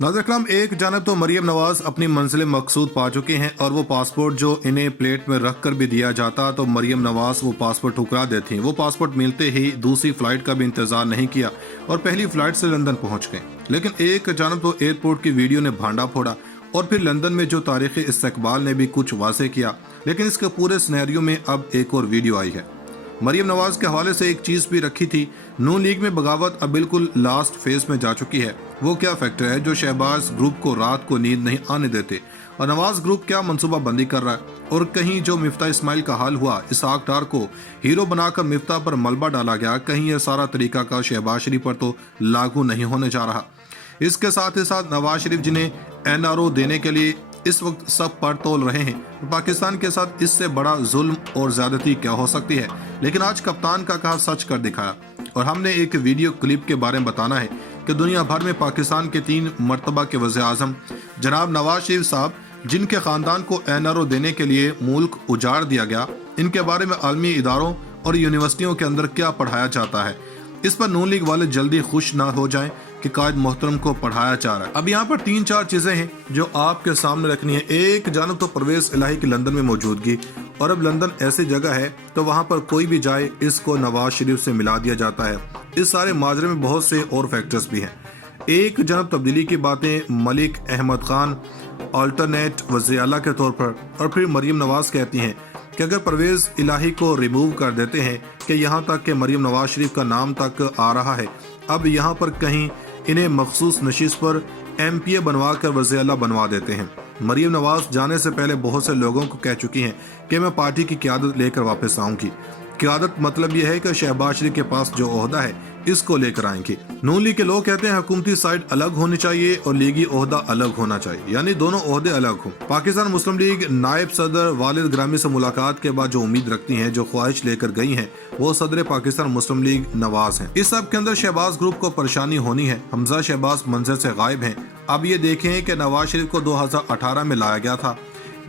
नाज़रीन इकराम, एक जानब तो मरियम नवाज अपनी मंजिल मकसूद पा चुके हैं और वो पासपोर्ट जो इन्हें प्लेट में रख कर भी दिया जाता तो मरियम नवाज वो पासपोर्ट ठुकरा देती। वो पासपोर्ट मिलते ही दूसरी फ्लाइट का भी इंतजार नहीं किया और पहली फ्लाइट से लंदन पहुंच गए। लेकिन एक जानब तो एयरपोर्ट की वीडियो ने भांडा फोड़ा और फिर लंदन में जो तारीखी इस्तकबाल ने भी कुछ वाज़ेह किया। लेकिन इसके पूरे सिनेरियो में अब एक और वीडियो आई है। मरियम नवाज के हवाले से एक चीज भी रखी थी, नून लीग में बगावत अब बिल्कुल लास्ट फेज में जा चुकी है। वो क्या फैक्टर है जो शहबाज ग्रुप को रात को नींद नहीं आने देते और नवाज ग्रुप क्या मंसूबा बंदी कर रहा है। और कहीं जो मिफ्ता इस्माइल का हाल हुआ, इसहाक डार को हीरो बनाकर मिफ्ता पर मलबा डाला गया, कहीं ये सारा तरीका का शहबाज शरीफ पर तो लागू नहीं होने जा रहा। इसके साथ ही साथ नवाज शरीफ जिन्हें NRO देने के लिए इस वक्त सब पर तोल रहे हैं, पाकिस्तान के साथ इससे बड़ा जुल्म और ज्यादती क्या हो सकती है। लेकिन आज कप्तान का कहा सच कर दिखाया और हमने एक वीडियो क्लिप के बारे में बताना है कि दुनिया भर में पाकिस्तान के 3 मरतबा के वज़ीर आज़म जनाब नवाज शरीफ साहब, जिनके खानदान को NRO देने के लिए मुल्क उजाड़ दिया गया, इनके बारे में आलमी इदारों और यूनिवर्सिटियों के अंदर क्या पढ़ाया जाता है। इस पर नून लीग वाले जल्दी खुश ना हो जाएं कि कायद मोहतरम को पढ़ाया जा रहा है। अब यहाँ पर 3-4 चीजें हैं जो आपके सामने रखनी है। एक जानब तो परवेज इलाही की लंदन में मौजूदगी, और अब लंदन ऐसी जगह है तो वहाँ पर कोई भी जाए इसको नवाज शरीफ से मिला दिया जाता है। इस सारे माजरे में बहुत से और फैक्टर्स भी हैं। एक जानब तब्दीली की बातें, मलिक अहमद खान अल्टरनेट वज़ीर आला के तौर पर, और फिर मरियम नवाज कहती हैं कि अगर परवेज इलाही को रिमूव कर देते हैं कि यहाँ तक कि मरियम नवाज शरीफ का नाम तक आ रहा है, अब यहाँ पर कहीं इन्हें मखसूस नशीस पर MPA बनवा कर वज़ीर आला बनवा देते हैं। मरियम नवाज जाने से पहले बहुत से लोगों को कह चुकी हैं कि मैं पार्टी की क़यादत लेकर वापस आऊंगी। क़यादत मतलब यह है कि शहबाज शरीफ के पास जो ओहदा है इसको लेकर आएंगे। नून लीग के लोग कहते हैं हुकूमती साइड अलग होनी चाहिए और लीगी ओहदा अलग होना चाहिए, यानी दोनों ओहदे अलग हों। पाकिस्तान मुस्लिम लीग नायब सदर वालिद ग्रामी से मुलाकात के बाद जो उम्मीद रखती हैं, जो ख्वाहिश लेकर गई हैं, वो सदर पाकिस्तान मुस्लिम लीग नवाज हैं। इस सब के अंदर शहबाज ग्रुप को परेशानी होनी है। हमजा शहबाज मंजर से गायब हैं। अब ये देखें कि नवाज शरीफ को 2018 में लाया गया था,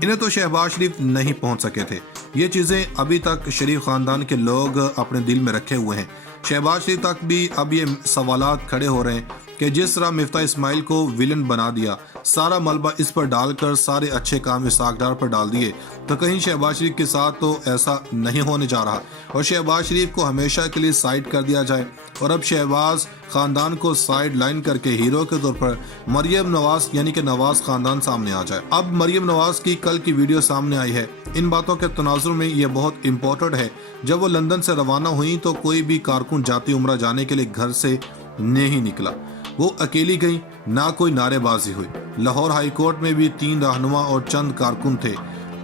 इन्हें तो शहबाज शरीफ नहीं पहुंच सके थे। ये चीजें अभी तक शरीफ खानदान के लोग अपने दिल में रखे हुए हैं। शहबाज शरीफ तक भी अब ये सवालात खड़े हो रहे हैं कि जिस तरह मिफ्ता इस्माइल को विलन बना दिया, सारा मलबा इस पर डालकर सारे अच्छे काम इसहाक डार पर डाल दिए, तो कहीं शहबाज शरीफ के साथ तो ऐसा नहीं होने जा रहा और शहबाज शरीफ को हमेशा के लिए साइड कर दिया जाए और अब शहबाज खानदान को साइड लाइन करके हीरो के तौर पर मरियम नवाज यानी कि नवाज खानदान सामने आ जाए। अब मरियम नवाज की कल की वीडियो सामने आई है। इन बातों के तनाजुर में ये बहुत इम्पोर्टेंट है। जब वो लंदन से रवाना हुई तो कोई भी कारकुन जाती उम्रा जाने के लिए घर से नहीं निकला, वो अकेली गई, ना कोई नारेबाजी हुई। लाहौर हाई कोर्ट में भी 3 रहनुमा और चंद कारकुन थे।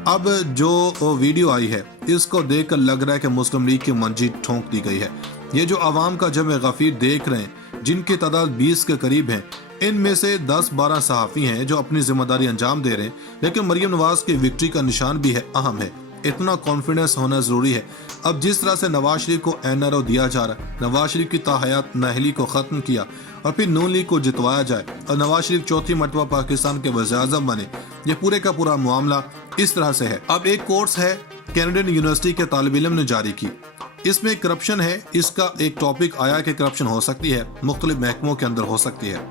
अब जो वीडियो आई है इसको देखकर लग रहा है कि मुस्लिम लीग की मंजी ठोंक दी गई है। ये जो आवाम का जमे गफीर देख रहे हैं, जिनकी तादाद 20 के करीब है, इनमें से 10-12 सहाफ़ी हैं जो अपनी जिम्मेदारी अंजाम दे रहे हैं। लेकिन मरियम नवाज की विक्ट्री का निशान भी है, अहम है। इतना कॉन्फिडेंस होना जरूरी है। अब जिस तरह से नवाज शरीफ को NRO दिया जा रहा है, नवाज शरीफ की ताहयात नाअहली को खत्म किया और फिर नून लीग को जितवाया जाए और नवाज शरीफ चौथी मरतबा पाकिस्तान के वज़ीर आज़म बने, ये पूरे का पूरा मामला इस तरह से है। अब एक कोर्स है कैनेडियन यूनिवर्सिटी के तालिब इल्म ने जारी की, इसमें करप्शन है। इसका एक टॉपिक आया कि करप्शन हो सकती है, मुख्तलिफ महकमों के अंदर हो सकती है,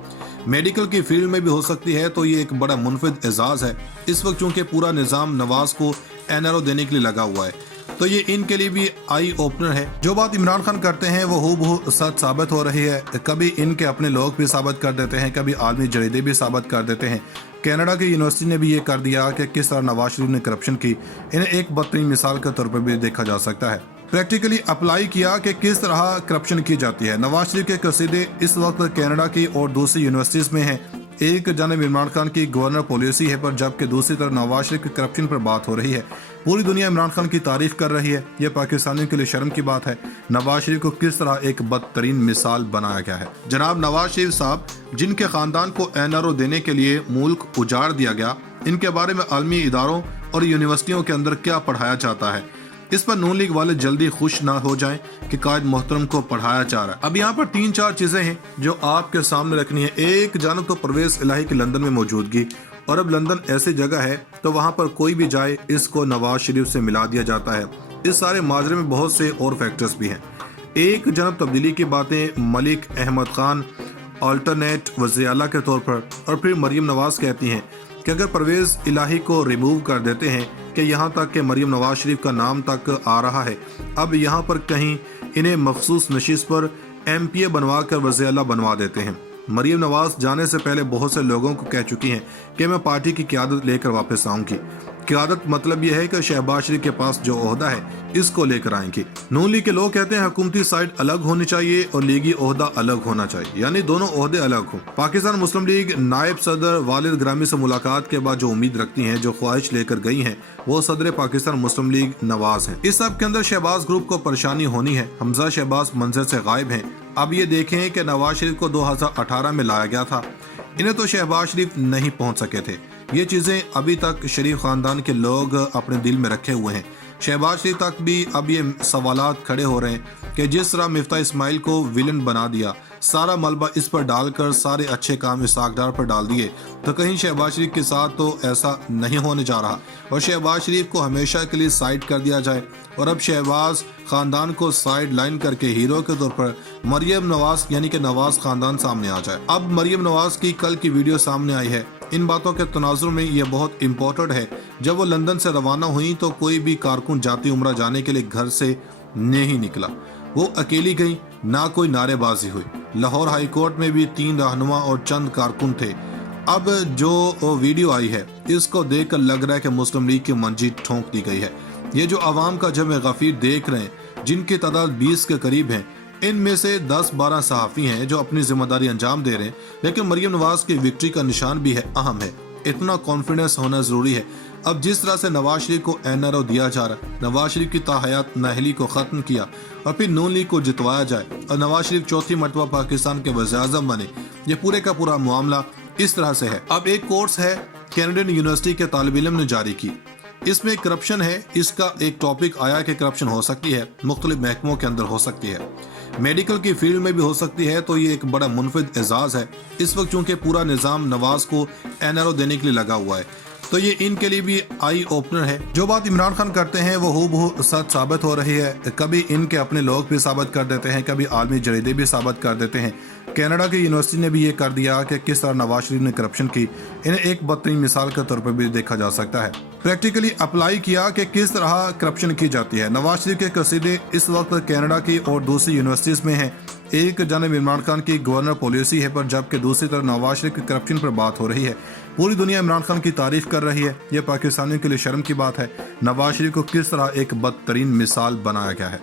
मेडिकल की फील्ड में भी हो सकती है। तो ये एक बड़ा मुनफिद एजाज है इस वक्त, चूंकि पूरा निज़ाम नवाज को NRO देने के लिए लगा हुआ है, तो ये इनके लिए भी आई ओपनर है। जो बात इमरान खान करते हैं वो हूबहू सच साबित हो रही है। कभी इनके अपने लोग भी साबित कर देते हैं, कभी आलमी जरीदे भी साबित कर देते हैं। कनाडा की यूनिवर्सिटी ने भी ये कर दिया कि किस तरह नवाज शरीफ ने करप्शन की। इन्हें एक बदतरीन मिसाल के तौर पर भी देखा जा सकता है। प्रैक्टिकली अप्लाई किया कि किस तरह करप्शन की जाती है। नवाज शरीफ के कसीदे इस वक्त कनाडा की और दूसरी यूनिवर्सिटीज में हैं। एक जानब इमरान खान की गवर्नर पॉलिसी है, पर जबकि दूसरी तरफ नवाज शरीफ की करप्शन पर बात हो रही है। पूरी दुनिया इमरान खान की तारीफ कर रही है। यह पाकिस्तानियों के लिए शर्म की बात है। नवाज शरीफ को किस तरह एक बदतरीन मिसाल बनाया गया है। जनाब नवाज शरीफ साहब, जिनके खानदान को NRO देने के लिए मुल्क उजाड़ दिया गया, इनके बारे में आलमी इदारों और यूनिवर्सिटियों के अंदर क्या पढ़ाया जाता है, इस पर नून लीग वाले जल्दी खुश ना हो जाएं कि कायद मोहतरम को पढ़ाया जा रहा है। अब यहाँ पर 3-4 चीजें हैं जो आपके सामने रखनी है। एक जानब तो परवेज इलाही की लंदन में मौजूदगी, और अब लंदन ऐसी जगह है तो वहाँ पर कोई भी जाए इसको नवाज शरीफ से मिला दिया जाता है। इस सारे माजरे में बहुत से और फैक्टर्स भी हैं। एक जानब तब्दीली की बातें, मलिक अहमद खान अल्टरनेट वज़ीर आला के तौर पर। और फिर मरियम नवाज कहती हैं कि अगर परवेज़ इलाही को रिमूव कर देते हैं कि यहाँ तक कि मरियम नवाज शरीफ का नाम तक आ रहा है, अब यहाँ पर कहीं इन्हें मखसूस नशिस्त पर MPA बनवा कर वज़ीर आला बनवा देते हैं। मरियम नवाज जाने से पहले बहुत से लोगों को कह चुकी हैं कि मैं पार्टी की क़यादत लेकर वापस आऊंगी। क़यादत मतलब यह है कि शहबाज शरीफ के पास जो ओहदा है इसको लेकर आएंगे। नून लीग के लोग कहते हैं हुकूमती साइड अलग होनी चाहिए और लीगी ओहदा अलग होना चाहिए, यानी दोनों ओहदे अलग हों। पाकिस्तान मुस्लिम लीग नायब सदर वालिद ग्रामी से मुलाकात के बाद जो उम्मीद रखती हैं, जो ख्वाहिश लेकर गई हैं, वो सदर पाकिस्तान मुस्लिम लीग नवाज हैं। इस सब के अंदर शहबाज ग्रुप को परेशानी होनी है। हमजा शहबाज मंजर से गायब हैं। अब ये देखें कि नवाज शरीफ को 2018 में लाया गया था, इन्हें तो शहबाज शरीफ नहीं पहुंच सके थे। ये चीज़ें अभी तक शरीफ खानदान के लोग अपने दिल में रखे हुए हैं। शहबाज शरीफ तक भी अब ये सवालात खड़े हो रहे हैं कि जिस तरह मिफ्ता इस्माइल को विलन बना दिया, सारा मलबा इस पर डालकर सारे अच्छे काम इसाक डार पर डाल दिए, तो कहीं शहबाज शरीफ के साथ तो ऐसा नहीं होने जा रहा और शहबाज शरीफ को हमेशा के लिए साइड कर दिया जाए और अब शहबाज खानदान को साइड लाइन करके हीरो के तौर पर मरियम नवाज यानी कि नवाज खानदान सामने आ जाए। अब मरियम नवाज की कल की वीडियो सामने आई है। इन बातों के तनाजुर में ये बहुत इम्पोर्टेंट है। जब वो लंदन से रवाना हुई तो कोई भी कारकुन जाती उम्रा जाने के लिए घर से नहीं निकला, वो अकेली गई, ना कोई नारेबाजी हुई। लाहौर हाई कोर्ट में भी 3 रहनुमा और चंद कारकुन थे। अब जो वीडियो आई है इसको देखकर लग रहा है कि मुस्लिम लीग की मंजी ठोंक दी गई है। ये जो आवाम का जमे गफीर देख रहे हैं, जिनकी तादाद 20 के करीब है, इनमें से 10-12 सहाफ़ी हैं जो अपनी जिम्मेदारी अंजाम दे रहे हैं, लेकिन मरियम नवाज की विक्ट्री का निशान भी है, अहम है। इतना कॉन्फिडेंस होना ज़रूरी है। अब जिस तरह से नवाज शरीफ को NRO दिया जा रहा है, नवाज शरीफ की ताहयात नाहली को ख़त्म किया और फिर नून लीग को जितवाया जाए और नवाज शरीफ चौथी मरतबा पाकिस्तान के वज़ीर-ए-आज़म बने, ये पूरे का पूरा मामला इस तरह से है। अब एक कोर्स है कैनेडियन यूनिवर्सिटी के तालिब इल्म ने जारी की, इसमें करप्शन है। इसका एक टॉपिक आया कि करप्शन हो सकती है, मुख्तलिफ महकमों के अंदर हो सकती है, मेडिकल की फील्ड में भी हो सकती है। तो ये एक बड़ा मुनफिद एजाज है इस वक्त, चूंकि पूरा निज़ाम नवाज को NRO देने के लिए लगा हुआ है, तो ये इनके लिए भी आई ओपनर है। जो बात इमरान खान करते हैं वो हूबहू सच साबित हो रही है। कभी इनके अपने लोग भी साबित कर देते हैं, कभी आलमी जरीदे भी साबित कर देते हैं। कनाडा की यूनिवर्सिटी ने भी ये कर दिया कि किस तरह नवाज शरीफ ने करप्शन की, इन्हें एक बदतरीन मिसाल के तौर पर भी देखा जा सकता है। प्रैक्टिकली अप्लाई किया कि किस तरह करप्शन की जाती है। नवाज शरीफ के कसीदे इस वक्त कनाडा की और दूसरी यूनिवर्सिटीज में हैं। एक जानब इमरान खान की गवर्नर पॉलिसी है, पर जबकि दूसरी तरफ नवाज शरीफ की करप्शन पर बात हो रही है। पूरी दुनिया इमरान खान की तारीफ कर रही है। ये पाकिस्तानियों के लिए शर्म की बात है। नवाज शरीफ को किस तरह एक बदतरीन मिसाल बनाया गया है।